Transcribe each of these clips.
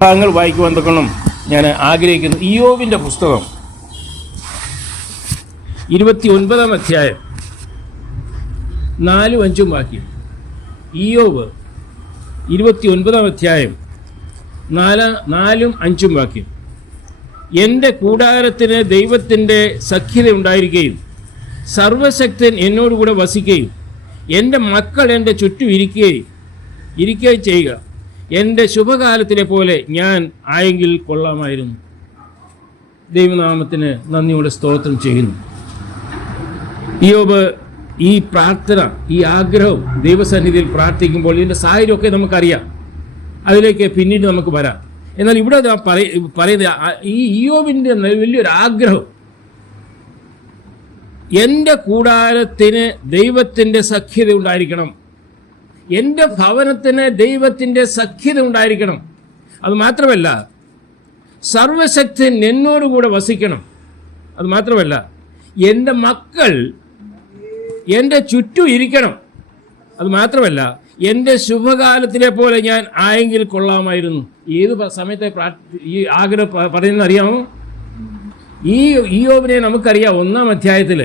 ഭാഗങ്ങൾ വായിക്കുവാൻ തക്കണം ഞാൻ ആഗ്രഹിക്കുന്നു. ഇയ്യോബിൻ്റെ പുസ്തകം 29-ാം അധ്യായം 4-5 വാക്യം. ഇയ്യോബ് 29-ാം അധ്യായം 4-5 വാക്യം. എൻ്റെ കൂടാരത്തിന് ദൈവത്തിൻ്റെ സഖ്യത ഉണ്ടായിരിക്കുകയും സർവശക്തൻ എന്നോടുകൂടെ വസിക്കുകയും എൻ്റെ മക്കൾ എൻ്റെ ചുറ്റും ഇരിക്കുകയും ചെയ്യുക. എൻ്റെ ശുഭകാലത്തിലെ പോലെ ഞാൻ ആയെങ്കിൽ കൊള്ളാമായിരുന്നു. ദൈവനാമത്തിന് നന്ദിയോടെ സ്തോത്രം ചെയ്യുന്നു. ഇയ്യോബ് ഈ പ്രാർത്ഥന, ഈ ആഗ്രഹം ദൈവസന്നിധിയിൽ പ്രാർത്ഥിക്കുമ്പോൾ ഇതിൻ്റെ സാഹചര്യമൊക്കെ നമുക്കറിയാം, അതിലേക്ക് പിന്നീട് നമുക്ക് വരാം. എന്നാൽ ഇവിടെ പറയുന്ന ഈ ഇയ്യോബിൻ്റെ വലിയൊരു ആഗ്രഹം, എൻ്റെ കൂടാരത്തിന് ദൈവത്തിൻ്റെ സഖ്യത ഉണ്ടായിരിക്കണം, എൻ്റെ ഭവനത്തിന് ദൈവത്തിൻ്റെ സഖ്യത ഉണ്ടായിരിക്കണം. അത് മാത്രമല്ല, സർവശക്തൻ എന്നോടുകൂടെ വസിക്കണം. അത് മാത്രമല്ല, എൻ്റെ മക്കൾ എൻ്റെ ചുറ്റും ഇരിക്കണം. അത് മാത്രമല്ല, എൻ്റെ ശുഭകാലത്തിലെ പോലെ ഞാൻ ആയെങ്കിൽ കൊള്ളാമായിരുന്നു. ഏത് സമയത്തെ ഈ ആഗ്രഹം പറയുന്നത് അറിയാമോ? ഈ ഇയ്യോബിനെ നമുക്കറിയാം. 1-ാം അധ്യായത്തിൽ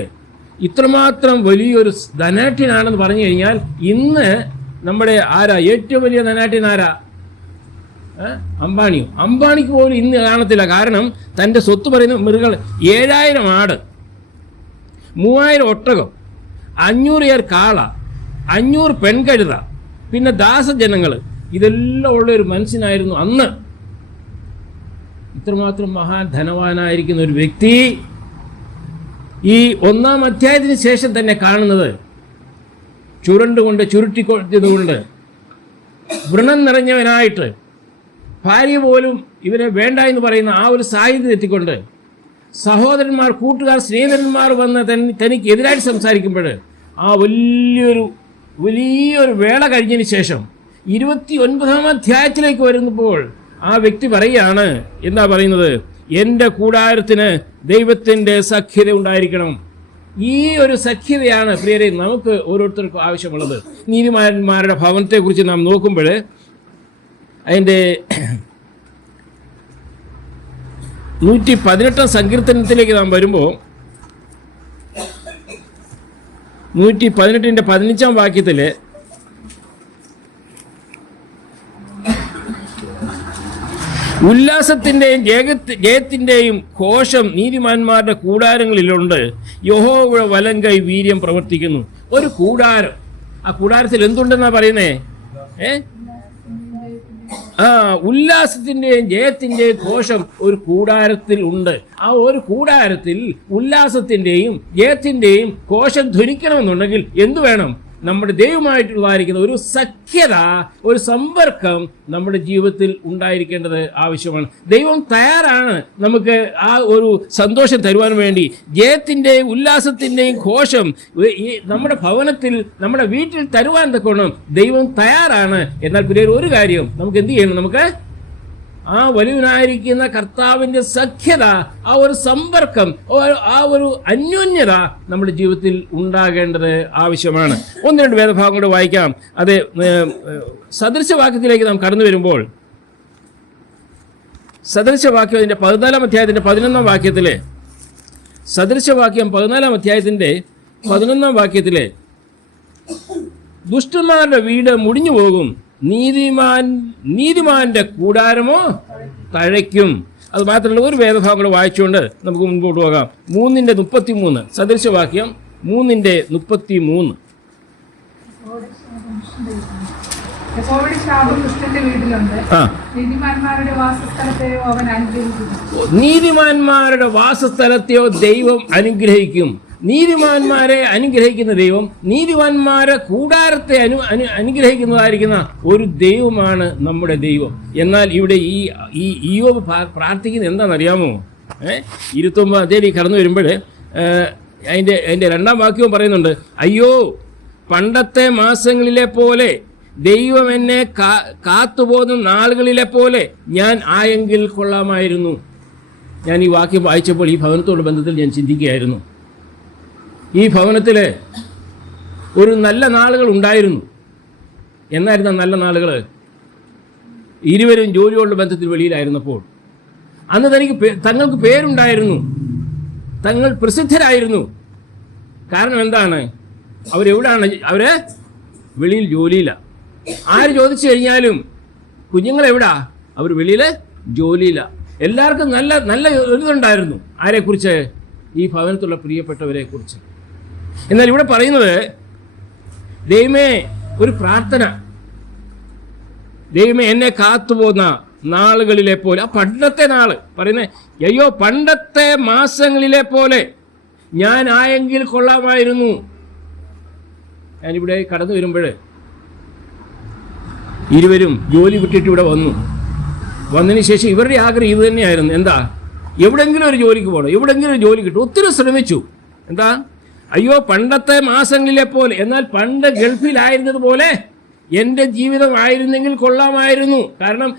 ഇത്രമാത്രം വലിയൊരു ധനാഢ്യനാണെന്ന് പറഞ്ഞു കഴിഞ്ഞാൽ, ഇന്ന് നമ്മുടെ ഏറ്റവും വലിയ ധനാഢ്യൻ ആരാ? അംബാനിയോ? അംബാനിക്ക് പോലും ഇന്ന് കാണത്തില്ല. കാരണം തൻ്റെ സ്വത്ത് പറയുന്ന മൃഗങ്ങൾ 7000 ആട്, 3000 ഒട്ടകം, 500 ഏർ കാള, 500 പെൺകഴുത, പിന്നെ ദാസജനങ്ങൾ, ഇതെല്ലാം ഉള്ളൊരു മനുഷ്യനായിരുന്നു അന്ന്. ഇത്രമാത്രം മഹാൻ ധനവാനായിരിക്കുന്ന ഒരു വ്യക്തി ഈ 1-ാം അധ്യായത്തിന് ശേഷം തന്നെ കാണുന്നത് ചുരുട്ടിക്കൊടുത്തതുകൊണ്ട് വ്രണം നിറഞ്ഞവനായിട്ട്, ഭാര്യ പോലും ഇവനെ വേണ്ട എന്ന് പറയുന്ന ആ ഒരു സാഹചര്യം എത്തിക്കൊണ്ട്, സഹോദരന്മാർ, കൂട്ടുകാർ, സ്നേഹിതന്മാർ വന്ന് തനിക്ക് എതിരായിട്ട് സംസാരിക്കുമ്പോൾ ആ വലിയൊരു വേള കഴിഞ്ഞതിന് ശേഷം 29-ാം അധ്യായത്തിലേക്ക് വരുമ്പോൾ ആ വ്യക്തി പറയുകയാണ്, എന്താ പറയുന്നത്? എൻ്റെ കൂടാരത്തിന് ദൈവത്തിൻ്റെ സഖ്യത ഉണ്ടായിരിക്കണം. ഈ ഒരു സഖ്യതയാണ് പ്രിയരെ നമുക്ക് ഓരോരുത്തർക്കും ആവശ്യമുള്ളത്. നീതിമാന്മാരുടെ ഭവനത്തെക്കുറിച്ച് നാം നോക്കുമ്പോൾ അതിൻ്റെ 118-ാം സങ്കീർത്തനത്തിലേക്ക് നാം വരുമ്പോൾ 118-ന്റെ 15-ാം വാക്യത്തിൽ ഉല്ലാസത്തിൻ്റെയും ജയത്തിൻ്റെയും ഘോഷം നീതിമാന്മാരുടെ കൂടാരങ്ങളിലുണ്ട്. യഹോവ വലങ്കൈ വീര്യം പ്രവർത്തിക്കുന്നു. ഒരു കൂടാരം, ആ കൂടാരത്തിൽ എന്തുണ്ടെന്നാ പറയുന്നേ? ഉല്ലാസത്തിൻ്റെയും ജയത്തിൻ്റെയും ഘോഷം ഒരു കൂടാരത്തിൽ ഉണ്ട്. ആ ഒരു കൂടാരത്തിൽ ഉല്ലാസത്തിൻ്റെയും ജയത്തിൻ്റെയും ഘോഷം ധ്വനിക്കണമെന്നുണ്ടെങ്കിൽ എന്തു വേണം? നമ്മുടെ ദൈവമായിട്ടുള്ളതായിരിക്കുന്ന ഒരു സഖ്യത, ഒരു സമ്പർക്കം നമ്മുടെ ജീവിതത്തിൽ ഉണ്ടായിരിക്കേണ്ടത് ആവശ്യമാണ്. ദൈവം തയ്യാറാണ് നമുക്ക് ആ ഒരു സന്തോഷം തരുവാൻ വേണ്ടി. ജയത്തിൻ്റെയും ഉല്ലാസത്തിൻ്റെയും ഘോഷം നമ്മുടെ ഭവനത്തിൽ, നമ്മുടെ വീട്ടിൽ തരുവാൻ തക്കോണം ദൈവം തയ്യാറാണ്. എന്നാൽ പിന്നെ ഒരു കാര്യം, നമുക്ക് എന്ത് ചെയ്യണം? നമുക്ക് ആ വലിയവനായിരിക്കുന്ന കർത്താവിൻ്റെ സഖ്യത, ആ ഒരു സമ്പർക്കം, ആ ഒരു അന്യോന്യത നമ്മുടെ ജീവിതത്തിൽ ഉണ്ടാകേണ്ടത് ആവശ്യമാണ്. 1-2 വേദഭാഗം കൂടെ വായിക്കാം. അത് സദൃശവാക്യത്തിലേക്ക് നാം കടന്നു വരുമ്പോൾ, സദൃശവാക്യം അതിൻ്റെ 14-ാം അധ്യായത്തിൻ്റെ 11-ാം വാക്യത്തിലെ, സദൃശവാക്യം 14-ാം അധ്യായത്തിൻ്റെ 11-ാം വാക്യത്തിലെ, ദുഷ്ടന്മാരുടെ വീട് മുടിഞ്ഞു പോകും, നീതിമാന്റെ കൂടാരമോ തഴയ്ക്കും. അത് മാത്രമല്ല, ഒരു വേദഭാഗം കൂടെ വായിച്ചുകൊണ്ട് നമുക്ക് മുൻപോട്ട് പോകാം. 3:33 സദൃശവാക്യം 3:33. നീതിമാന്മാരുടെ വാസസ്ഥലത്തെയോ ദൈവം അനുഗ്രഹിക്കും. നീതിമാന്മാരെ അനുഗ്രഹിക്കുന്ന ദൈവം, നീതിമാന്മാരെ കൂടാരത്തെ അനുഗ്രഹിക്കുന്നതായിരിക്കുന്ന ഒരു ദൈവമാണ് നമ്മുടെ ദൈവം. എന്നാൽ ഇവിടെ ഈ ഇയ്യോബ് പ്രാർത്ഥിക്കുന്നത് എന്താണെന്നറിയാമോ? 29-ാം അധ്യായം കടന്നു വരുമ്പോൾ അതിൻ്റെ 2-ാം വാക്യവും പറയുന്നുണ്ട്, അയ്യോ, പണ്ടത്തെ മാസങ്ങളിലെ പോലെ, ദൈവം എന്നെ കാത്തുപോകുന്ന നാളുകളിലെ പോലെ ഞാൻ ആയെങ്കിൽ കൊള്ളാമായിരുന്നു. ഞാൻ ഈ വാക്യം വായിച്ചപ്പോൾ ഈ ഭവനത്തോട് ബന്ധത്തിൽ ഞാൻ ചിന്തിക്കുകയായിരുന്നു. ഈ ഭവനത്തിൽ ഒരു നല്ല നാളുകൾ ഉണ്ടായിരുന്നു. എന്നായിരുന്നു നല്ല നാളുകൾ? ഇരുവരും ജോലിയുള്ള ബന്ധത്തിൽ വെളിയിലായിരുന്നപ്പോൾ അന്ന് തങ്ങൾക്ക് പേരുണ്ടായിരുന്നു, തങ്ങൾ പ്രസിദ്ധരായിരുന്നു. കാരണം എന്താണ്? അവരെവിടാണ്? അവര് വെളിയിൽ ജോലിയില്ല. ആര് ചോദിച്ചു കഴിഞ്ഞാലും കുഞ്ഞുങ്ങളെവിടാ? അവർ വെളിയിൽ ജോലിയില്ല. എല്ലാവർക്കും നല്ല നല്ല ഒരിതുണ്ടായിരുന്നു. ആരെക്കുറിച്ച്? ഈ ഭവനത്തുള്ള പ്രിയപ്പെട്ടവരെ കുറിച്ച്. എന്നാൽ ഇവിടെ പറയുന്നത്, ദൈവമേ ഒരു പ്രാർത്ഥന, ദൈവമേ എന്നെ കാത്തുപോകുന്ന നാളുകളിലെ പോലെ, ആ പണ്ടത്തെ നാള് പറയുന്നത്, അയ്യോ പണ്ടത്തെ മാസങ്ങളിലെ പോലെ ഞാൻ ആയെങ്കിൽ കൊള്ളാമായിരുന്നു. ഞാനിവിടെ കടന്നു വരുമ്പോൾ ഇരുവരും ജോലി വിട്ടിട്ട് ഇവിടെ വന്നതിന് ശേഷം ഇവരുടെ ആഗ്രഹം ഇത് തന്നെയായിരുന്നു. എന്താ? എവിടെങ്കിലും ഒരു ജോലിക്ക് പോകണം, എവിടെങ്കിലും ഒരു ജോലി കിട്ടും. ഒത്തിരി ശ്രമിച്ചു. എന്താ? അയ്യോ പണ്ടത്തെ മാസങ്ങളിലെ പോലെ, എന്നാൽ പണ്ട് ഗൾഫിലായിരുന്നത് പോലെ എൻ്റെ ജീവിതമായിരുന്നെങ്കിൽ കൊള്ളാമായിരുന്നു. കാരണം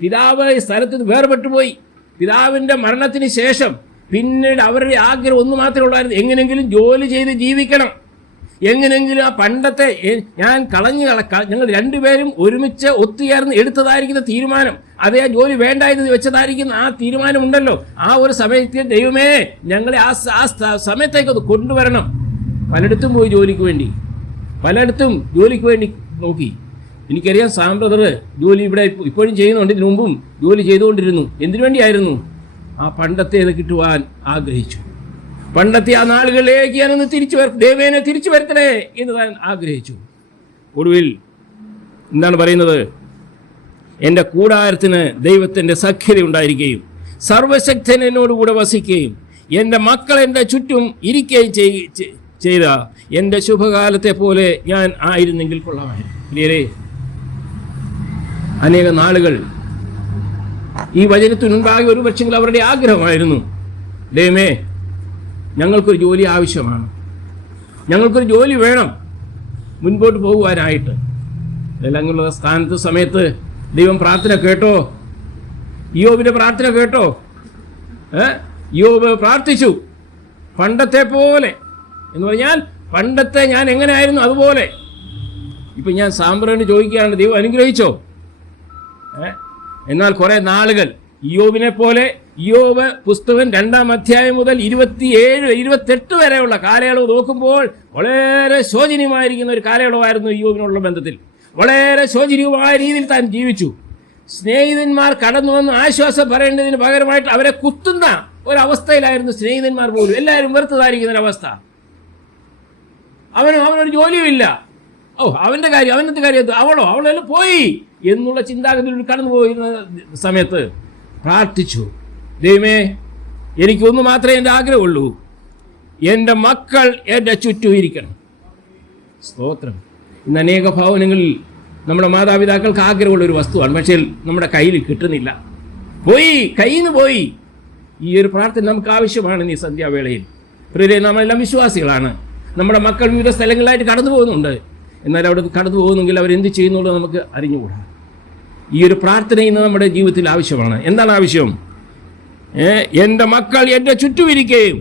പിതാവ് സ്ഥലത്ത് വേർപെട്ടു പോയി. പിതാവിൻ്റെ മരണത്തിന് ശേഷം പിന്നീട് അവരുടെ ആഗ്രഹം ഒന്ന് മാത്രമേ ഉള്ളായിരുന്നു, എങ്ങനെയെങ്കിലും ജോലി ചെയ്ത് ജീവിക്കണം, എങ്ങനെയെങ്കിലും ആ പണ്ടത്തെ ഞാൻ ഞങ്ങൾ രണ്ടുപേരും ഒരുമിച്ച് ഒത്തുചേർന്ന് എടുത്തതായിരിക്കുന്ന തീരുമാനം, അതേ ആ ജോലി വേണ്ടായിരുന്നു വെച്ചതായിരിക്കുന്ന ആ തീരുമാനമുണ്ടല്ലോ, ആ ഒരു സമയത്ത് ദൈവമേ ഞങ്ങളെ ആ സമയത്തേക്ക് അത് കൊണ്ടുവരണം. പലയിടത്തും പോയി പലയിടത്തും ജോലിക്ക് വേണ്ടി നോക്കി. എനിക്കറിയാം സാം ബ്രദർ ജോലി ഇവിടെ ഇപ്പോഴും ചെയ്യുന്നുണ്ട്, ഇതിനു മുമ്പും ജോലി ചെയ്തുകൊണ്ടിരുന്നു. എന്തിനു വേണ്ടിയായിരുന്നു? ആ പണ്ടത്തേത് കിട്ടുവാൻ ആഗ്രഹിച്ചു. പണ്ടത്തെ ആ നാളുകളിലേക്ക് ഞാനൊന്ന് ദൈവനെ തിരിച്ചു വരുത്തണേ എന്ന് താൻ ആഗ്രഹിച്ചു. ഒടുവിൽ എന്താണ് പറയുന്നത്? എൻ്റെ കൂടാരത്തിന് ദൈവത്തിൻ്റെ സഖ്യത ഉണ്ടായിരിക്കുകയും സർവശക്തൻ എന്നോടുകൂടെ വസിക്കുകയും എൻ്റെ മക്കൾ എൻ്റെ ചുറ്റും ഇരിക്കുകയും ചെയ്ത എൻ്റെ ശുഭകാലത്തെ പോലെ ഞാൻ ആയിരുന്നെങ്കിൽ കൊള്ളാമായിരുന്നു. പ്രിയരേ, അനേക നാളുകൾ ഈ വചനത്തിനുണ്ടാകിയ ഒരു പക്ഷെങ്കിൽ അവരുടെ ആഗ്രഹമായിരുന്നു, ദൈവമേ ഞങ്ങൾക്കൊരു ജോലി ആവശ്യമാണ്, ഞങ്ങൾക്കൊരു ജോലി വേണം മുൻപോട്ട് പോകുവാനായിട്ട്. അങ്ങനെയുള്ള സമയത്ത് ദൈവം പ്രാർത്ഥന കേട്ടോ? യോബിന്റെ പ്രാർത്ഥന കേട്ടോ? യോബ് പ്രാർത്ഥിച്ചു പണ്ടത്തെ പോലെ എന്ന് പറഞ്ഞാൽ പണ്ടത്തെ ഞാൻ എങ്ങനെയായിരുന്നു അതുപോലെ. ഇപ്പം ഞാൻ സാമ്പ്രന് ചോദിക്കുകയാണ്, ദൈവം അനുഗ്രഹിച്ചോ? എന്നാൽ കുറേ നാളുകൾ യോബിനെ പോലെ യോബ് പുസ്തകം 2-ാം അധ്യായം മുതൽ 27-28 വരെയുള്ള കാലയളവ് നോക്കുമ്പോൾ വളരെ ശോചനീയമായിരിക്കുന്ന ഒരു കാലയളവായിരുന്നു യോബിനുള്ള ബന്ധത്തിൽ. വളരെ ശോചനീയമായ രീതിയിൽ താൻ ജീവിച്ചു. സ്നേഹിതന്മാർ കടന്നു വന്ന് ആശ്വാസം പറയേണ്ടതിന് പകരമായിട്ട് അവരെ കുത്തുന്ന ഒരവസ്ഥയിലായിരുന്നു സ്നേഹിതന്മാർ പോലും. എല്ലാവരും വെറുത്തതായിരിക്കുന്ന ഒരവസ്ഥ. അവനൊരു ജോലിയുമില്ല, അവൻ്റെ കാര്യം അവളെല്ലാം പോയി എന്നുള്ള ചിന്താഗതിയിൽ കടന്നു പോയിരുന്ന സമയത്ത് പ്രാർത്ഥിച്ചു, ദൈവമേ എനിക്കൊന്നു മാത്രമേ എൻ്റെ ആഗ്രഹമുള്ളൂ, എൻ്റെ മക്കൾ എൻ്റെ ചുറ്റും ഇരിക്കണം. സ്തോത്രം. ഇന്ന് അനേക ഭവനങ്ങളിൽ നമ്മുടെ മാതാപിതാക്കൾക്ക് ആഗ്രഹമുള്ളൊരു വസ്തുവാണ്, പക്ഷേ നമ്മുടെ കയ്യിൽ കിട്ടുന്നില്ല. കയ്യിൽ നിന്ന് പോയി. ഈ ഒരു പ്രാർത്ഥന നമുക്ക് ആവശ്യമാണ് ഈ സന്ധ്യാവേളയിൽ. പ്രിയരേ, നമ്മളെല്ലാം വിശ്വാസികളാണ്. നമ്മുടെ മക്കൾ വിവിധ സ്ഥലങ്ങളിലായിട്ട് കടന്നു പോകുന്നുണ്ട്. എന്നാൽ അവിടെ കടന്നു പോകുന്നെങ്കിൽ അവരെന്ത് ചെയ്യുന്നുള്ളത് നമുക്ക് അറിഞ്ഞുകൂടാ. ഈ ഒരു പ്രാർത്ഥന ഇന്ന് നമ്മുടെ ജീവിതത്തിൽ ആവശ്യമാണ്. എന്താണ് ആവശ്യം? എൻ്റെ മക്കൾ എൻ്റെ ചുറ്റും ഇരിക്കുകയും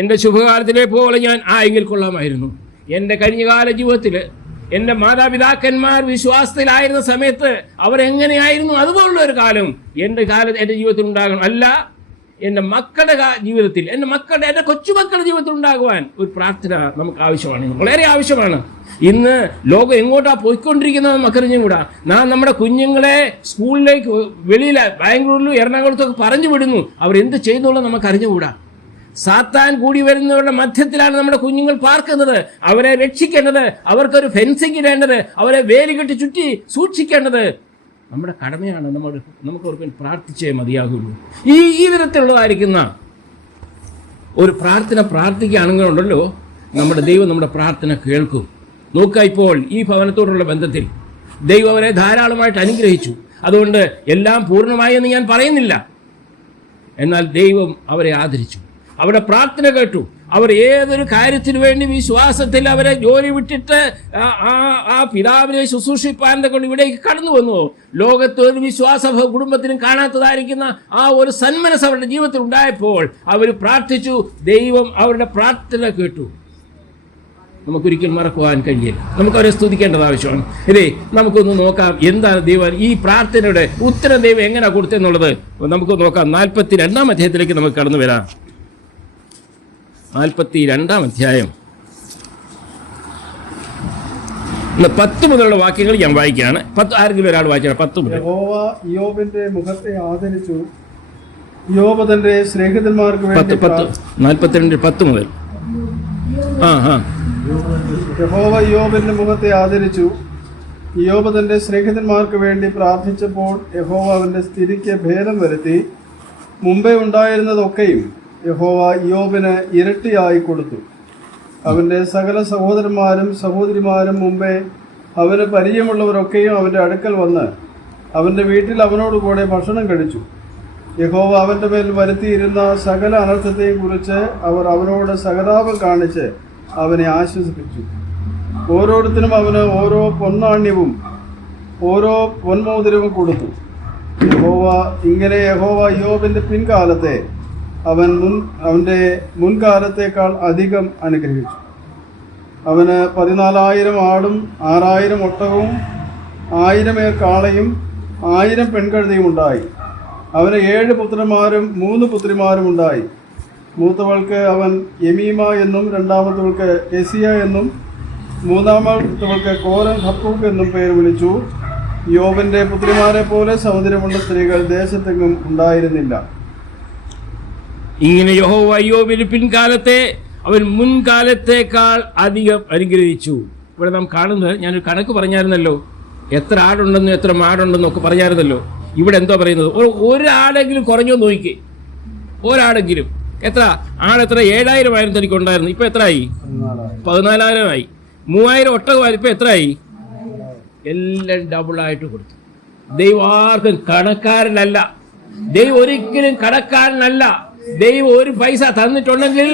എൻ്റെ ശുഭകാലത്തിലെ പോലെ ഞാൻ ആയെങ്കിൽ കൊള്ളാമായിരുന്നു. എൻ്റെ കഴിഞ്ഞകാല ജീവിതത്തിൽ എൻ്റെ മാതാപിതാക്കന്മാർ വിശ്വാസത്തിലായിരുന്ന സമയത്ത് അവരെങ്ങനെയായിരുന്നു അതുപോലുള്ള ഒരു കാലം എൻ്റെ ജീവിതത്തിൽ ഉണ്ടാകണം. അല്ല, എൻ്റെ മക്കളുടെ ജീവിതത്തിൽ, എൻ്റെ കൊച്ചുമക്കളുടെ ജീവിതത്തിൽ ഉണ്ടാകുവാൻ ഒരു പ്രാർത്ഥന നമുക്ക് ആവശ്യമാണ്, വളരെ ആവശ്യമാണ്. ഇന്ന് ലോകം എങ്ങോട്ടാണ് പോയിക്കൊണ്ടിരിക്കുന്നത് നമുക്കറിഞ്ഞും കൂടാ. നമ്മുടെ കുഞ്ഞുങ്ങളെ സ്കൂളിലേക്ക് വെളിയിൽ ബാംഗ്ലൂരിലും എറണാകുളത്തൊക്കെ പറഞ്ഞു വിടുന്നു. അവരെന്ത് ചെയ്യുന്നുള്ളത് നമുക്കറിഞ്ഞുകൂടാ. സാത്താൻ കൂടി വരുന്നവരുടെ മധ്യത്തിലാണ് നമ്മുടെ കുഞ്ഞുങ്ങൾ പാർക്കുന്നത്. അവരെ രക്ഷിക്കേണ്ടത്, അവർക്കൊരു ഫെൻസിങ് ഇടേണ്ടത്, അവരെ വേലികെട്ടി ചുറ്റി സൂക്ഷിക്കേണ്ടത് നമ്മുടെ കടമയാണ്. നമുക്ക് അവർക്ക് പ്രാർത്ഥിച്ചേ മതിയാകുള്ളൂ. ഈ വിധത്തിലുള്ളതായിരിക്കുന്ന ഒരു പ്രാർത്ഥിക്കുകയാണെങ്കിലുണ്ടല്ലോ, നമ്മുടെ ദൈവം നമ്മുടെ പ്രാർത്ഥന കേൾക്കും. നോക്കുക, ഇപ്പോൾ ഈ ഭവനത്തോടുള്ള ബന്ധത്തിൽ ദൈവം അവരെ ധാരാളമായിട്ട് അനുഗ്രഹിച്ചു. അതുകൊണ്ട് എല്ലാം പൂർണ്ണമായി എന്ന് ഞാൻ പറയുന്നില്ല. എന്നാൽ ദൈവം അവരെ ആദരിച്ചു, അവരുടെ പ്രാർത്ഥന കേട്ടു. അവർ ഏതൊരു കാര്യത്തിനു വേണ്ടി വിശ്വാസത്തിൽ അവരെ ജോലി വിട്ടിട്ട് ആ പിതാവിനെ ശുശ്രൂഷിപ്പാൻ കൊണ്ട് ഇവിടേക്ക് കടന്നു വന്നു. ലോകത്ത് ഒരു വിശ്വാസ കുടുംബത്തിനും കാണാത്തതായിരിക്കുന്ന ആ ഒരു സന്മനസ് അവരുടെ ജീവിതത്തിൽ ഉണ്ടായപ്പോൾ അവർ പ്രാർത്ഥിച്ചു. ദൈവം അവരുടെ പ്രാർത്ഥന കേട്ടു. നമുക്കൊരിക്കലും മറക്കുവാൻ കഴിയില്ല. നമുക്കവരെ സ്തുതിക്കേണ്ടത് ആവശ്യമാണ്. ഇതേ നമുക്കൊന്ന് നോക്കാം എന്താണ് ദൈവം ഈ പ്രാർത്ഥനയുടെ ഉത്തരം ദൈവം എങ്ങനെ കൊടുത്തെന്നുള്ളത് നമുക്ക് നോക്കാം. 42-ാം അധ്യായത്തിലേക്ക് നമുക്ക് കടന്നു വരാം. 42-ാം അധ്യായം 10 മുതലുള്ള വാക്യങ്ങൾ ഞാൻ വായിക്കുകയാണ്. 10 ആരെങ്കിലും ഒരാൾ വായിക്കണം. 10 മുതൽ. യഹോവ ഇയ്യോബിന്റെ മുഖത്തെ ആദരിച്ചു. ഇയ്യോബ് തന്റെ സ്നേഹിതന്മാർക്ക് വേണ്ടി 42 10 മുതൽ. യഹോവ ഇയ്യോബിന്റെ മുഖത്തെ ആദരിച്ചു. ഇയ്യോബ് തന്റെ സ്നേഹിതന്മാർക്ക് വേണ്ടി പ്രാർത്ഥിച്ചപ്പോൾ യഹോവ അവന്റെ സ്ഥിതിക്ക് ഭേദം വരുത്തി. മുമ്പേ ഉണ്ടായിരുന്നതൊക്കെയും യഹോവ ഇയ്യോബിന് ഇരട്ടിയായി കൊടുത്തു. അവന്റെ സകല സഹോദരന്മാരും സഹോദരിമാരും മുമ്പേ അവന് പരിചയമുള്ളവരൊക്കെയും അവന്റെ അടുക്കൽ വന്ന് അവന്റെ വീട്ടിൽ അവനോടുകൂടെ ഭക്ഷണം കഴിച്ചു. യഹോവ അവന്റെ മേൽ വരുത്തിയിരുന്ന സകല അനർത്ഥത്തെയും കുറിച്ച് അവർ അവനോട് സഹതാപം കാണിച്ച് അവനെ ആശ്വസിപ്പിച്ചു. ഓരോരുത്തരും അവന് ഓരോ പൊന്നാണ്യവും ഓരോ പൊന്മോതിരവും കൊടുത്തു. യഹോവ ഇയ്യോബിന്റെ പിൻകാലത്തെ അവന്റെ മുൻകാലത്തേക്കാൾ അധികം അനുഗ്രഹിച്ചു. അവന് 14,000 ആടും 6,000 ഒട്ടകവും 1,000 കാളയും 1,000 പെൺകഴുതയും ഉണ്ടായി. അവന് 7 പുത്രന്മാരും 3 പുത്രിമാരും ഉണ്ടായി. മൂത്തവൾക്ക് അവൻ യമീമ എന്നും രണ്ടാമത്തവൾക്ക് എസിയ എന്നും മൂന്നാമത്തവൾക്ക് കോരൻ ഹപ്പൂക്ക് എന്നും പേര് വിളിച്ചു. യോബിന്റെ പുത്രിമാരെ പോലെ സൗന്ദര്യമുള്ള സ്ത്രീകൾ ദേശത്തെങ്ങും ഉണ്ടായിരുന്നില്ല. ഇങ്ങനെ യഹോവ ഇയ്യോബിന് പിൻകാലത്തെ അവൻ മുൻകാലത്തേക്കാൾ അധികം അനുഗ്രഹിച്ചു. ഇവിടെ നാം കാണുന്നത്, ഞാനൊരു കണക്ക് പറഞ്ഞായിരുന്നല്ലോ, എത്ര ആടുണ്ടെന്നും എത്ര മാടുണ്ടെന്നും ഒക്കെ പറഞ്ഞായിരുന്നല്ലോ. ഇവിടെ എന്തോ പറയുന്നത്, ഒരാടെങ്കിലും കുറഞ്ഞോ നോക്കി. ഒരാടെങ്കിലും എത്ര ആടെത്ര 7,000 തനിക്ക് ഉണ്ടായിരുന്നു. ഇപ്പൊ എത്രയായി? 14,000 3,000 ഒട്ടകമായി. ഇപ്പൊ എത്രയായി? എല്ലാം ഡബിളായിട്ട് കൊടുത്തു. ദൈവം ആർക്കും കണക്കാരനല്ല. ദൈവം ഒരിക്കലും കടക്കാരനല്ല. ദൈവം ഒരു പൈസ തന്നിട്ടുണ്ടെങ്കിൽ,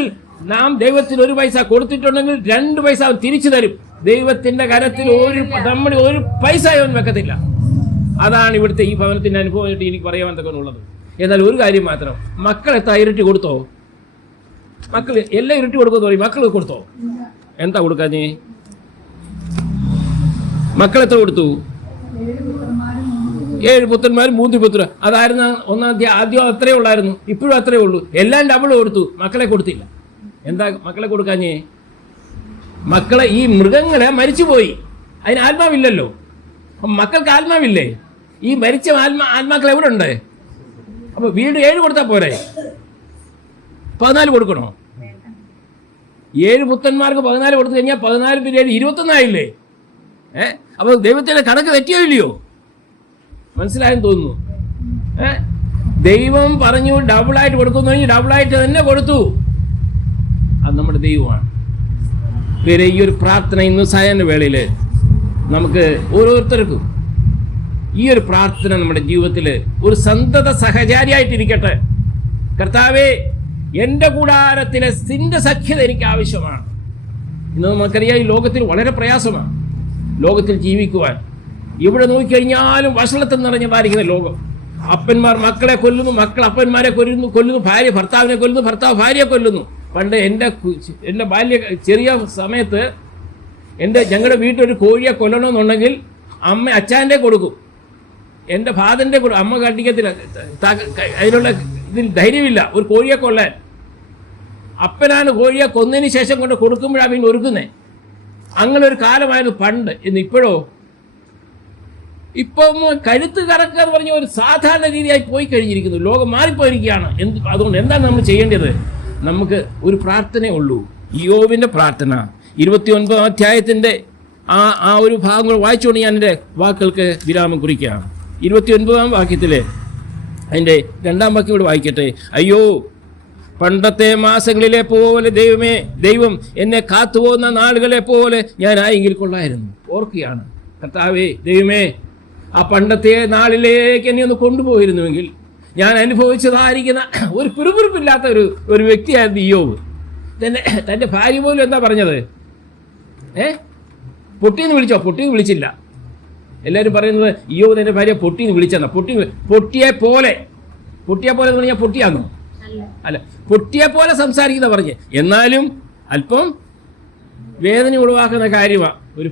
നാം ദൈവത്തിന് 1 പൈസ കൊടുത്തിട്ടുണ്ടെങ്കിൽ 2 പൈസ അവൻ തിരിച്ചു തരും. ദൈവത്തിന്റെ കരത്തിൽ നമ്മൾ 1 പൈസ അവൻ വെക്കത്തില്ല. അതാണ് ഇവിടുത്തെ ഈ ഭവനത്തിന്റെ അനുഭവമായിട്ട് എനിക്ക് പറയാൻ തക്കുള്ളത്. എന്നാൽ ഒരു കാര്യം മാത്രം, മക്കൾ എത്ര ഇരട്ടി കൊടുത്തോ? മക്കൾ എല്ലാം ഇരട്ടി കൊടുക്കുമെന്ന് പറയും. മക്കൾ കൊടുത്തോ? എന്താ കൊടുക്കാഞ്ഞേ? മക്കൾ എത്ര കൊടുത്തു? 7 പുത്രന്മാരും 3 പുത്ര. അതായിരുന്നു ആദ്യം അത്രേ ഉള്ളായിരുന്നു. ഇപ്പോഴും അത്രേ ഉള്ളൂ. എല്ലാം ഡബിൾ കൊടുത്തു, മക്കളെ കൊടുത്തില്ല. എന്താ മക്കളെ കൊടുക്കാഞ്ഞേ? മക്കളെ, ഈ മൃഗങ്ങളെ മരിച്ചുപോയി, അതിന് ആത്മാവില്ലല്ലോ. മക്കൾക്ക് ആത്മാവില്ലേ? ഈ മരിച്ച ആത്മാക്കൾ എവിടെ ഉണ്ട്? അപ്പൊ വീട് 7 കൊടുത്താൽ പോരെ? 14 കൊടുക്കണോ? 7 പുത്രന്മാർക്ക് 14 കൊടുത്തു കഴിഞ്ഞാൽ 14 പിന്നെ 21 ആയില്ലേ? അപ്പൊ ദൈവത്തിന്റെ കണക്ക് തെറ്റിയോ ഇല്ലയോ? മനസ്സിലായെന്ന് തോന്നുന്നു. ദൈവം പറഞ്ഞു ഡബിളായിട്ട് കൊടുക്കുന്നു, ഡബിളായിട്ട് തന്നെ കൊടുത്തു. അത് നമ്മുടെ ദൈവമാണ്. പേരെ ഈ ഒരു പ്രാർത്ഥന ഇന്ന് സായാഹ്ന വേളയിൽ നമുക്ക് ഓരോരുത്തർക്കും ഈ ഒരു പ്രാർത്ഥന നമ്മുടെ ജീവിതത്തിൽ ഒരു സന്തത സഹചാരിയായിട്ടിരിക്കട്ടെ. കർത്താവേ, എൻ്റെ കൂടാരത്തിലെ നിന്റെ സഖ്യത എനിക്ക് ആവശ്യമാണ്. ഇന്ന് നമുക്കറിയാം, ഈ ലോകത്തിൽ വളരെ പ്രയാസമാണ് ലോകത്തിൽ ജീവിക്കുവാൻ. ഇവിടെ നോക്കിക്കഴിഞ്ഞാലും വഷളത്തിൽ നിറഞ്ഞതായിരിക്കുന്ന ലോകം. അപ്പന്മാർ മക്കളെ കൊല്ലുന്നു, മക്കൾ അപ്പന്മാരെ കൊല്ലുന്നു, ഭാര്യ ഭർത്താവിനെ കൊല്ലുന്നു, ഭർത്താവ് ഭാര്യയെ കൊല്ലുന്നു. പണ്ട് എൻ്റെ ചെറിയ സമയത്ത് ഞങ്ങളുടെ വീട്ടിലൊരു കോഴിയെ കൊല്ലണമെന്നുണ്ടെങ്കിൽ അമ്മ അച്ചാൻ്റെ കൊടുക്കും, എൻ്റെ ഫാദറിൻ്റെ കൊടുക്കും. അമ്മ കണ്ടിക്കത്തില്ല, അതിനുള്ള ഇതിൽ ധൈര്യമില്ല ഒരു കോഴിയെ കൊല്ലാൻ. അപ്പനാണ് കോഴിയെ കൊന്നതിന് ശേഷം കൊണ്ട് കൊടുക്കുമ്പോഴാണ് പിന്നെ ഒരുക്കുന്നേ. അങ്ങനെ ഒരു കാലമായിരുന്നു പണ്ട്. ഇന്ന് ഇപ്പം കഴുത്ത് കറക്കുക എന്ന് പറഞ്ഞ ഒരു സാധാരണ രീതിയായി പോയി കഴിഞ്ഞിരിക്കുന്നു. ലോകം മാറിപ്പോയിരിക്കുകയാണ്. അതുകൊണ്ട് എന്താണ് നമ്മൾ ചെയ്യേണ്ടത്? നമുക്ക് ഒരു പ്രാർത്ഥനയേ ഉള്ളൂ. ഇയ്യോബിൻ്റെ പ്രാർത്ഥന 29-ാം അധ്യായത്തിൻ്റെ ആ ഒരു ഭാഗങ്ങൾ വായിച്ചുകൊണ്ട് ഞാൻ എൻ്റെ വാക്കുകൾക്ക് വിരാമം കുറിക്കുകയാണ്. 29-ാം വാക്യത്തിൽ അതിൻ്റെ 2-ാം വാക്യം ഇവിടെ വായിക്കട്ടെ. അയ്യോ, പണ്ടത്തെ മാസങ്ങളിലെ പോലെ ദൈവം എന്നെ കാത്തുപോകുന്ന നാളുകളെ പോലെ ഞാനായെങ്കിൽ കൊള്ളായിരുന്നു. ഓർക്കുകയാണ്, കർത്താവേ, ദൈവമേ, ആ പണ്ടത്തെ നാളിലേക്ക് എന്നെ ഒന്ന് കൊണ്ടുപോയിരുന്നുവെങ്കിൽ ഞാൻ അനുഭവിച്ചതായിരിക്കുന്ന ഒരു പിറുപിറുപ്പില്ലാത്ത ഒരു വ്യക്തിയായിരുന്നു ഇയ്യോബ്. തൻ്റെ ഭാര്യ പോലും എന്താ പറഞ്ഞത്? പൊട്ടിന്ന് വിളിച്ചോ? പൊട്ടിന്ന് വിളിച്ചില്ല. എല്ലാവരും പറയുന്നത് ഇയ്യോബ് തൻ്റെ ഭാര്യ പൊട്ടിന്ന് വിളിച്ചെന്നാ. പൊട്ടിയെ പോലെ എന്ന് പറഞ്ഞാൽ പൊട്ടിയാന്നോ? അല്ല, പൊട്ടിയെ പോലെ സംസാരിക്കുന്ന പറഞ്ഞ്. എന്നാലും അല്പം വേദന ഉളവാക്കുന്ന കാര്യമാണ്. ഒരു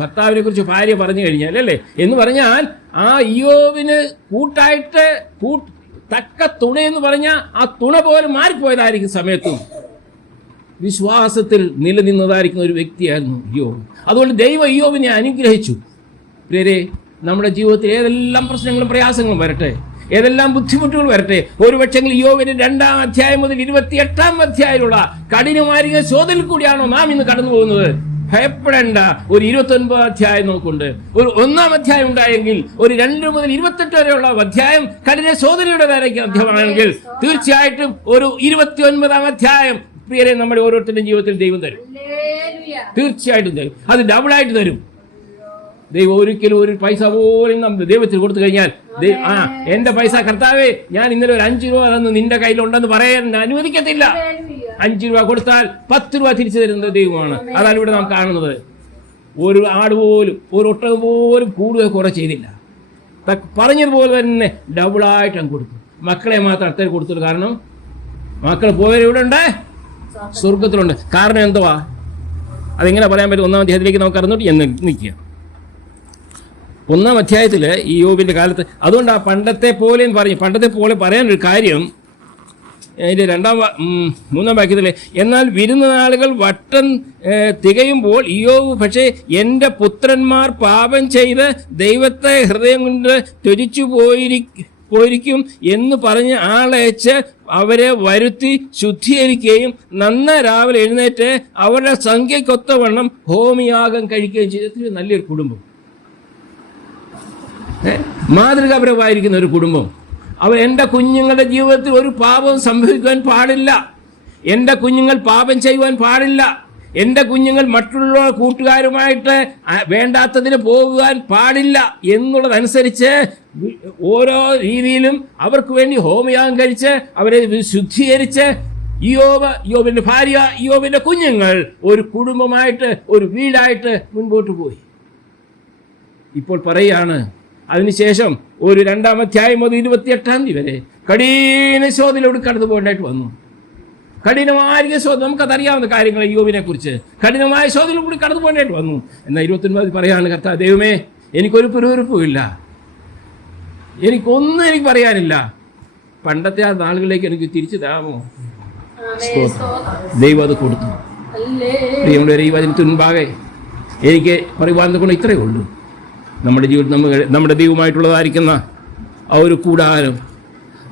ഭർത്താവിനെ കുറിച്ച് ഭാര്യ പറഞ്ഞു കഴിഞ്ഞാൽ അല്ലേ, എന്ന് പറഞ്ഞാൽ ആ ഇയ്യോബിന് കൂട്ടായിട്ട് തക്ക തുണയെന്ന് പറഞ്ഞാൽ ആ തുണ പോലും മാറിപ്പോയതായിരിക്കും സമയത്തും വിശ്വാസത്തിൽ നിലനിന്നതായിരിക്കുന്ന ഒരു വ്യക്തിയായിരുന്നു ഇയ്യോബ്. അതുകൊണ്ട് ദൈവം ഇയ്യോബിനെ അനുഗ്രഹിച്ചു. പ്രിയരെ, നമ്മുടെ ജീവിതത്തിൽ ഏതെല്ലാം പ്രശ്നങ്ങളും പ്രയാസങ്ങളും വരട്ടെ, ഏതെല്ലാം ബുദ്ധിമുട്ടുകൾ വരട്ടെ, ഒരുപക്ഷെങ്കിൽ ഇയ്യോബിന്റെ 2-ാം അധ്യായം മുതൽ 28-ാം അധ്യായത്തിലുള്ള കഠിനമായിരിക്കുന്ന ശോധനയിൽ കൂടിയാണോ നാം ഇന്ന് കടന്നു പോകുന്നത്? ഭയപ്പെടേണ്ട. ഒരു 29 അധ്യായം നമുക്കുണ്ട്. ഒരു 1-ാം അധ്യായം ഉണ്ടായെങ്കിൽ ഒരു 2 മുതൽ 28 വരെയുള്ള അധ്യായം കഠിന ശോധനയുടേതായിരിക്കും അധ്യായമാണെങ്കിൽ തീർച്ചയായിട്ടും ഒരു 29-ാം അധ്യായം പ്രിയരെ നമ്മുടെ ഓരോരുത്തരുടെയും ജീവിതത്തിൽ ദൈവം തരും. തീർച്ചയായിട്ടും തരും. അത് ഡബിളായിട്ട് തരും. ദൈവം ഒരിക്കലും ഒരു പൈസ പോലും നമ്മൾ ദൈവത്തിന് കൊടുത്തു കഴിഞ്ഞാൽ എന്റെ പൈസ കർത്താവേ, ഞാൻ ഇന്നലെ ഒരു 5 രൂപ തന്നു നിന്റെ കയ്യിലുണ്ടെന്ന് പറയാൻ അനുവദിക്കത്തില്ല. 5 രൂപ കൊടുത്താൽ 10 രൂപ തിരിച്ചു തരുന്നത് ദൈവമാണ്. അതാണ് ഇവിടെ നാം കാണുന്നത്. ഒരു ആട് പോലും ഒരു ഒട്ടകം പോലും കൂടുതൽ കുറെ ചെയ്തില്ല. പറഞ്ഞതുപോലെ തന്നെ ഡബിളായിട്ട് അങ്ങ് കൊടുത്തു. മക്കളെ മാത്രം അടുത്തേക്ക് കൊടുത്തു. കാരണം മക്കൾ പോയവരിവിടെ ഉണ്ട്, സ്വർഗത്തിലുണ്ട്. കാരണം എന്തുവാ? അതെങ്ങനെ പറയാൻ പറ്റും? 1-ാം അധ്യായത്തിലേക്ക് നമുക്ക് അറിഞ്ഞിട്ട് എന്ന് നിൽക്കുക. 1-ാം അധ്യായത്തിൽ ഈ യോബിന്റെ കാലത്ത്, അതുകൊണ്ട് ആ പണ്ടത്തെ പോലെ പറഞ്ഞു. പണ്ടത്തെ പോലെ പറയാനൊരു കാര്യം അതിൻ്റെ 3-ാം വാക്യത്തിൽ, എന്നാൽ വിരുന്ന നാളുകൾ വട്ടം തികയുമ്പോൾ ഇയ്യോബ് പക്ഷേ എൻ്റെ പുത്രന്മാർ പാപം ചെയ്ത് ദൈവത്തെ ഹൃദയം കൊണ്ട് ത്യജിച്ചു പോയിരിക്കും എന്ന് പറഞ്ഞ് ആളയച്ച് അവരെ വരുത്തി ശുദ്ധീകരിക്കുകയും രാവിലെ എഴുന്നേറ്റ് അവരുടെ സംഖ്യക്കൊത്തവണ്ണം ഹോമയാഗം കഴിക്കുകയും ചെയ്ത നല്ലൊരു കുടുംബം, മാതൃകാപരമായിരിക്കുന്ന ഒരു കുടുംബം. അവർ എൻ്റെ കുഞ്ഞുങ്ങളുടെ ജീവിതത്തിൽ ഒരു പാപവും സംഭവിക്കുവാൻ പാടില്ല, എൻ്റെ കുഞ്ഞുങ്ങൾ പാപം ചെയ്യുവാൻ പാടില്ല, എൻ്റെ കുഞ്ഞുങ്ങൾ മറ്റുള്ള കൂട്ടുകാരുമായിട്ട് വേണ്ടാത്തതിന് പോകുവാൻ പാടില്ല എന്നുള്ളതനുസരിച്ച് ഓരോ രീതിയിലും അവർക്ക് വേണ്ടി ഹോമയാഗം കഴിച്ച് അവരെ ശുദ്ധീകരിച്ച് ഇയ്യോബിന്റെ ഭാര്യ, ഇയ്യോബിന്റെ കുഞ്ഞുങ്ങൾ ഒരു കുടുംബമായിട്ട് ഒരു വീടായിട്ട് മുൻപോട്ട് പോയി. ഇപ്പോൾ പറയുകയാണ്, അതിനുശേഷം ഒരു 2-ാം അധ്യായം മുതൽ 28-ാം തീയതി വരെ കഠിന ശോധനയിലൂടെ കടന്നു പോകേണ്ടതായിട്ട് വന്നു. കഠിനമായ ശോധന, നമുക്കതറിയാവുന്ന കാര്യങ്ങൾ ഇയ്യോബിനെ കുറിച്ച് കഠിനമായ ശോധനയിൽ കൂടി കടന്നു പോകേണ്ടതായിട്ട് വന്നു. എന്നാൽ 29 പറയാണ്, കർത്താവ് ദൈവമേ, എനിക്കൊരു പിറുപിറുപ്പുമില്ല, എനിക്ക് പറയാനില്ല. പണ്ടത്തെ ആ നാളുകളിലേക്ക് എനിക്ക് തിരിച്ചു തരാമോ? ദൈവം അത് കൊടുത്തു. പ്രിയമുള്ളവരെ, ഈ വചനത്തിന് മുൻപാകെ എനിക്ക് പറയുവാൻ കൊണ്ട് ഇത്രയേ ഉള്ളൂ. നമ്മുടെ ജീവിതം നമ്മുടെ ദൈവമായിട്ടുള്ളതായിരിക്കുന്ന ആ ഒരു കൂടാരം,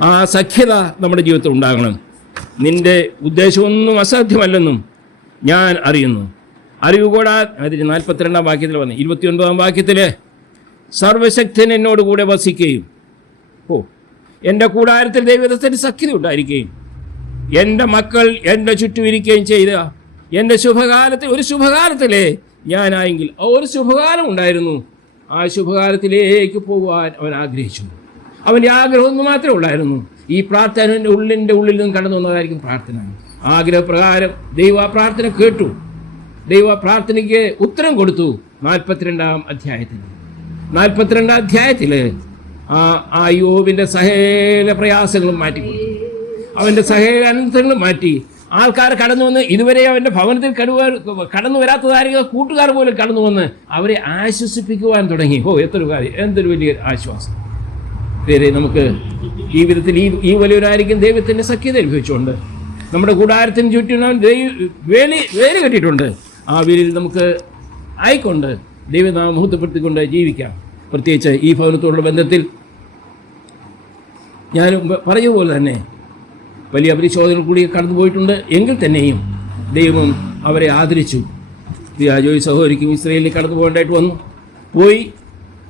ആ സഖ്യത നമ്മുടെ ജീവിതത്തിൽ ഉണ്ടാകണം. നിന്റെ ഉദ്ദേശമൊന്നും അസാധ്യമല്ലെന്നും ഞാൻ അറിയുന്നു. അറിവ് കൂടാതെ അതിന് 42-ാം വാക്യത്തിൽ വന്ന് 29-ാം വാക്യത്തിൽ, സർവശക്തൻ എന്നോട് കൂടെ വസിക്കുകയും എൻ്റെ കൂടാരത്തിൽ ദൈവത്തിന് സഖ്യത ഉണ്ടായിരിക്കുകയും എൻ്റെ മക്കൾ എൻ്റെ ചുറ്റും ഇരിക്കുകയും ചെയ്ത എൻ്റെ ശുഭകാലത്തിൽ, ഒരു ശുഭകാലത്തിലേ ഞാനായെങ്കിൽ ഒരു ശുഭകാലം ഉണ്ടായിരുന്നു, ആ ശുഭകാലത്തിലേക്ക് പോകുവാൻ അവൻ ആഗ്രഹിച്ചു. അവൻ്റെ ആഗ്രഹം ഒന്ന് മാത്രമേ ഉള്ളായിരുന്നു. ഈ പ്രാർത്ഥന ഉള്ളിൻ്റെ ഉള്ളിൽ നിന്നും കടന്നു വന്നതായിരിക്കും പ്രാർത്ഥന. ആഗ്രഹപ്രകാരം ദൈവ പ്രാർത്ഥന കേട്ടു. ദൈവ പ്രാർത്ഥനയ്ക്ക് ഉത്തരം കൊടുത്തു. 42-ാം അധ്യായത്തിൽ 42-ാം അധ്യായത്തിൽ ആ യോബിൻ്റെ സകല പ്രയാസങ്ങളും മാറ്റി, അവൻ്റെ സകല അനന്തരങ്ങളും മാറ്റി. ആൾക്കാർ കടന്നു വന്ന് ഇതുവരെ അവൻ്റെ ഭവനത്തിൽ കടന്നു വരാത്തതായിരിക്കും കൂട്ടുകാർ പോലും കടന്നു വന്ന് അവരെ ആശ്വസിപ്പിക്കുവാൻ തുടങ്ങി. എത്രയൊരു കാര്യം, എന്തൊരു വലിയ ആശ്വാസം. പേരെ, നമുക്ക് ജീവിതത്തിൽ ഈ വലിയൊരായിരിക്കും ദൈവത്തിൻ്റെ സഖ്യത ലഭിച്ചുകൊണ്ട് നമ്മുടെ കൂടാരത്തിന് ചുറ്റും വേലി കെട്ടിയിട്ടുണ്ട്. ആ വേലിയിൽ നമുക്ക് ആയിക്കൊണ്ട് ദൈവനാമം മഹത്വപ്പെടുത്തിക്കൊണ്ട് ജീവിക്കാം. പ്രത്യേകിച്ച് ഈ ഭവനത്തോടുള്ള ബന്ധത്തിൽ ഞാൻ പറഞ്ഞതുപോലെ തന്നെ വലിയ പരിശോധന കൂടി കടന്നു പോയിട്ടുണ്ട്. എങ്കിൽ തന്നെയും ദൈവം അവരെ ആദരിച്ചു. ജോയി സഹോദരിക്കും ഇസ്രയേലിൽ കടന്നു പോകേണ്ടതായിട്ട് പോയി.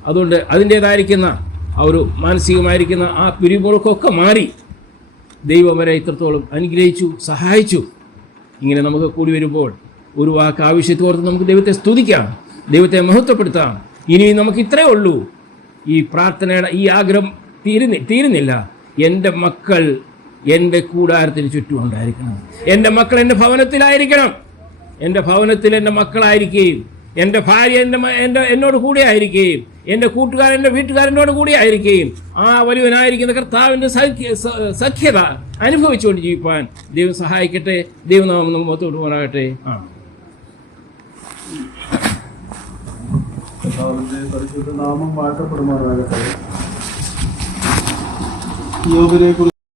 അതുകൊണ്ട് അതിൻ്റേതായിരിക്കുന്ന ആ ഒരു മാനസികമായിരിക്കുന്ന ആ പിരിമുറുക്കമൊക്കെ മാറി ദൈവം അവരെ ഇത്രത്തോളം അനുഗ്രഹിച്ചു, സഹായിച്ചു. ഇങ്ങനെ നമുക്ക് കൂടി വരുമ്പോൾ ഒരു വാക്ക് ആവശ്യത്തോർത്ത് നമുക്ക് ദൈവത്തെ സ്തുതിക്കാം, ദൈവത്തെ മഹത്വപ്പെടുത്താം. ഇനി നമുക്ക് ഇത്രയേ ഉള്ളൂ. ഈ പ്രാർത്ഥനയുടെ ഈ ആഗ്രഹം തീരുന്നില്ല. എൻ്റെ മക്കൾ എൻ്റെ കൂടാരത്തിന് ചുറ്റും ഉണ്ടായിരിക്കണം. എൻ്റെ മക്കൾ എൻ്റെ ഭവനത്തിലായിരിക്കണം. എൻ്റെ ഭവനത്തിൽ എൻ്റെ മക്കളായിരിക്കുകയും എൻ്റെ ഭാര്യ എന്നോട് കൂടെ ആയിരിക്കുകയും എൻ്റെ കൂട്ടുകാരൻ എൻ്റെ വീട്ടുകാരനോട് കൂടി ആയിരിക്കുകയും ആ വലിയവനായിരിക്കുന്ന കർത്താവിൻ്റെ സഖ്യത അനുഭവിച്ചുകൊണ്ട് ജീവിപ്പാൻ ദൈവം സഹായിക്കട്ടെ. ദൈവനാമം നമുക്ക് മഹത്വപ്പെടുവാനാകട്ടെ. കർത്താവിന്റെ പരിശുദ്ധ നാമം വാഴ്ത്തപ്പെടുമാറാകട്ടെ. യോബിനെ കുറിച്ച്